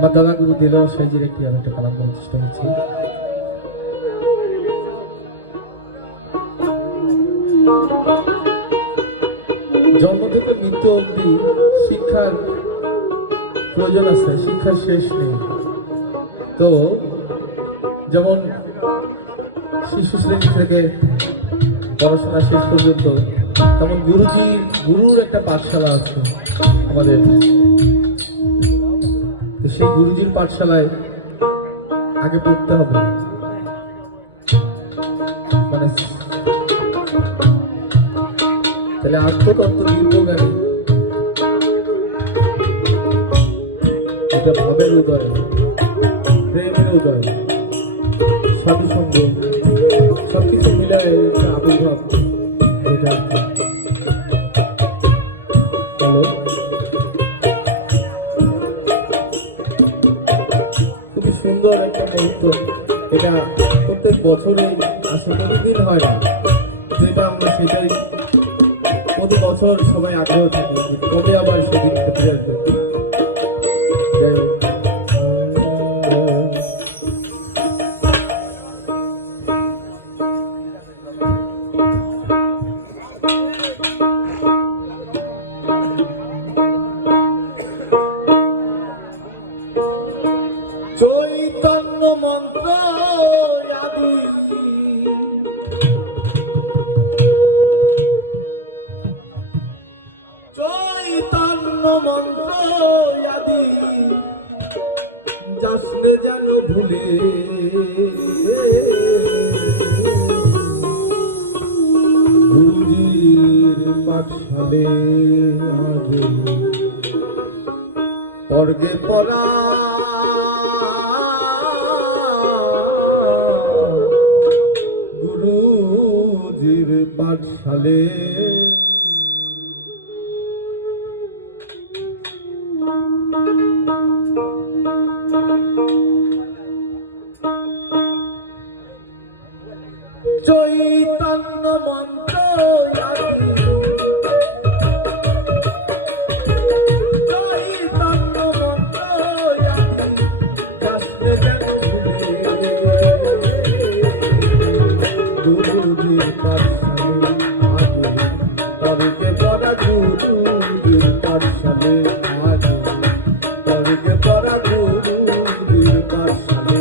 আমার দাদা গুরু দিল সেজির একটি আমি একটা কালাম করার চেষ্টা করছি। জন্ম থেকে মৃত্যু অবধি শিক্ষার প্রয়োজন আছে, শিক্ষার শেষ নেই। তো যেমন শিশু শ্রেণী থেকে পড়াশোনা শেষ পর্যন্ত, তেমন গুরুর একটা পাঠশালা আছে আমাদের। তো সেই গুরুজির পাঠশালায় আগে পড়তে হবে, মানে তাহলে আত্মতত্ত্ব দীর্ঘজ্ঞানী, এটা ভাবের উদয়, প্রেমের উদয়, সাধুসঙ্গ সবকিছু মিলায় একটা আবির্ভাব। হ্যালো, খুবই সুন্দর একটা মুহূর্ত। এটা প্রত্যেক বছরে আসে, প্রতিদিন হয় না, যেটা আমরা সেটাই প্রতি বছর সবাই আগ্রহ থাকে কবে আবার সেদিন ক্ষেত্রে আসবে। চৈতন্য মন্ত্র আদি চৈতন্য মন্ত্র আদি যাসনে যেন ভুলে, গুরুজির পাঠশালে আগে পর্গে পড়া গুরুজির পাঠশালে চৈতন্য মন্ত্র চৈতন্য মন্ত্র যাসনে যেন ভুলে, গুরুজির পাঠশালে আগে পর্গে পড়া গুরুজির পাঠশালে আগে পর্গে পড়া গুরুজির পাঠশালে।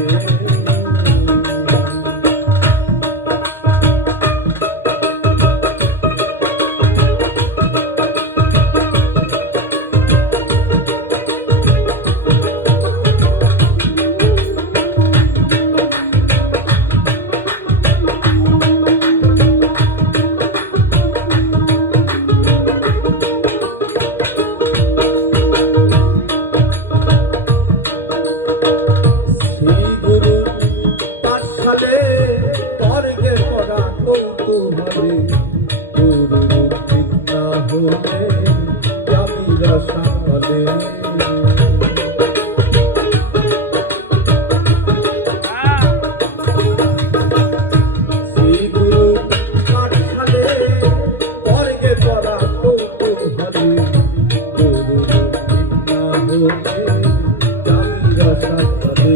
পর্গে পড়া কৌতূহলে গুরু না হলে যাবি রসাতলে, শ্রী গুরু পাঠশালে পর্গে পড়া কৌতূহলে গুরু না হলে যাবি রসাতলে।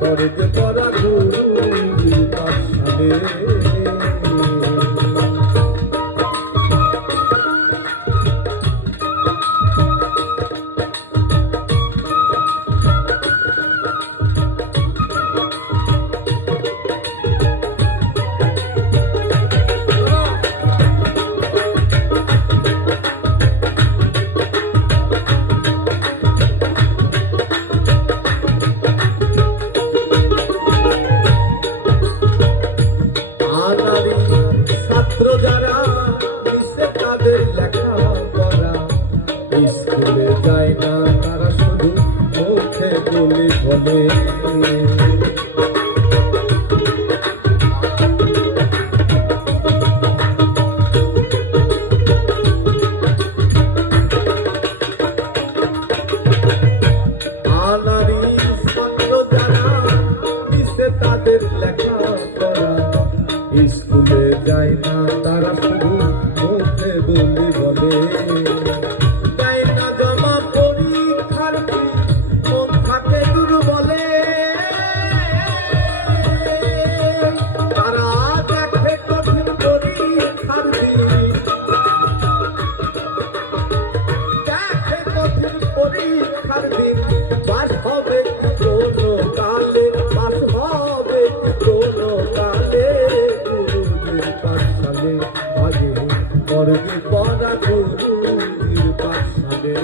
পর্গে পড়া গুরুজির পাঠশালে ছাত্র যারা নিচে তাদের লেখা পড়া স্কুলে যায় না, তারা শুধু মুখে বলে বলে তাই না জমা পরীক্ষার মন থাকে দুর্বলে, তারা দেখে কঠিন পরীক্ষার দেখে কঠিন পরীক্ষার দিন বাস হবে কি কোনো কালে, বাস হবে কি কোনো কালে গুরুজির পাঠশালে আগে করবে পড়া গুরুজির পাঠশালে।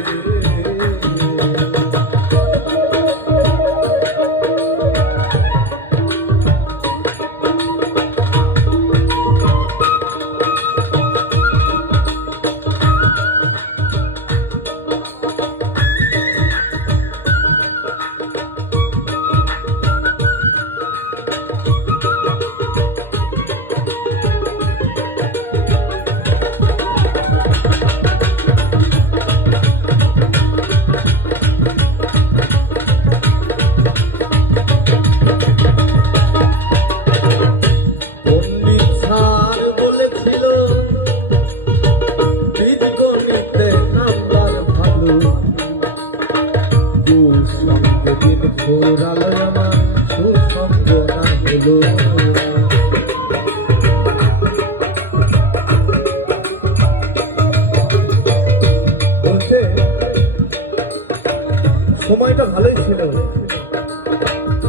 সময়টা ভালোই ছিল,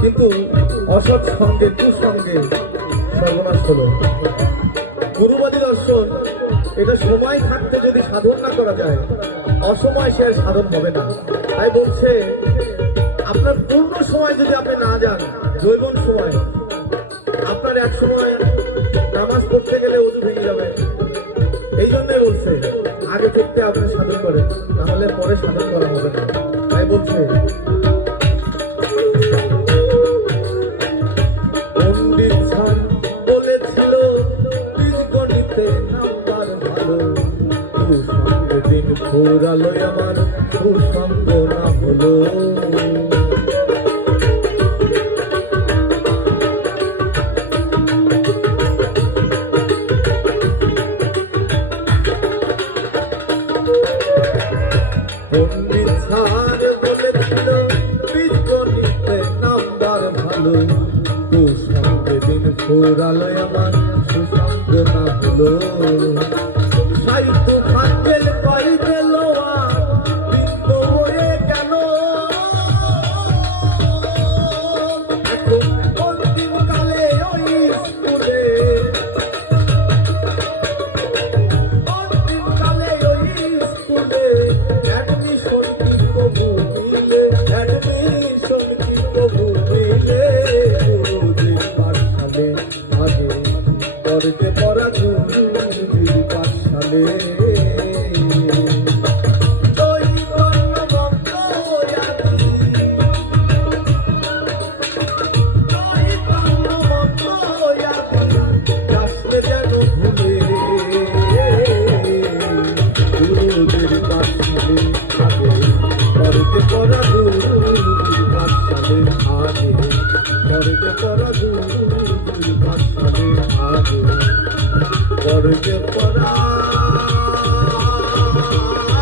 কিন্তু অসৎ সঙ্গে কুসঙ্গে সর্বনাশ হলো। গুরুবাদী দর্শন এটা সময় থাকতে যদি সাধন না করা যায়, অসময় সে সাধন হবে না। তাই বলছে আপনার পূর্ণ সময় যদি আপনি না যান, যৌবন সময়, আপনার এক সময় নামাজ পড়তে গেলে ওযু ভেঙে যাবে। এই জন্যই বলছে আগে থেকে আপনি সাধন করেন, তাহলে পরে সাধন করা হবে না। তাই বলছে পণ্ডিত খান বলেছিল বীজগণিতে নাম্বার ভালো, কুসঙ্গে দিন ঘোরালো আমার কুসঙ্গ না হলো। পণ্ডিত স্যার বলেছিল বীজগণিতে নাম্বার ভালো, কুসঙ্গে দিন ঘোরালো আমার সুসঙ্গ না হলো। সাহিত্য ফাঙ্গেল পাই গেল আর বৃন্দ হয়ে গেল, এখন অন্তিম কালে ওই স্কুলে, অন্তিম কালে ওই স্কুলে অ্যাডমিশন কি কবু মিলে, অ্যাডমিশন কি কবু মিলে। গুরুজির পাঠশালে আগে করবে পড়া গুরুজির পাঠশালে। করবে পড়া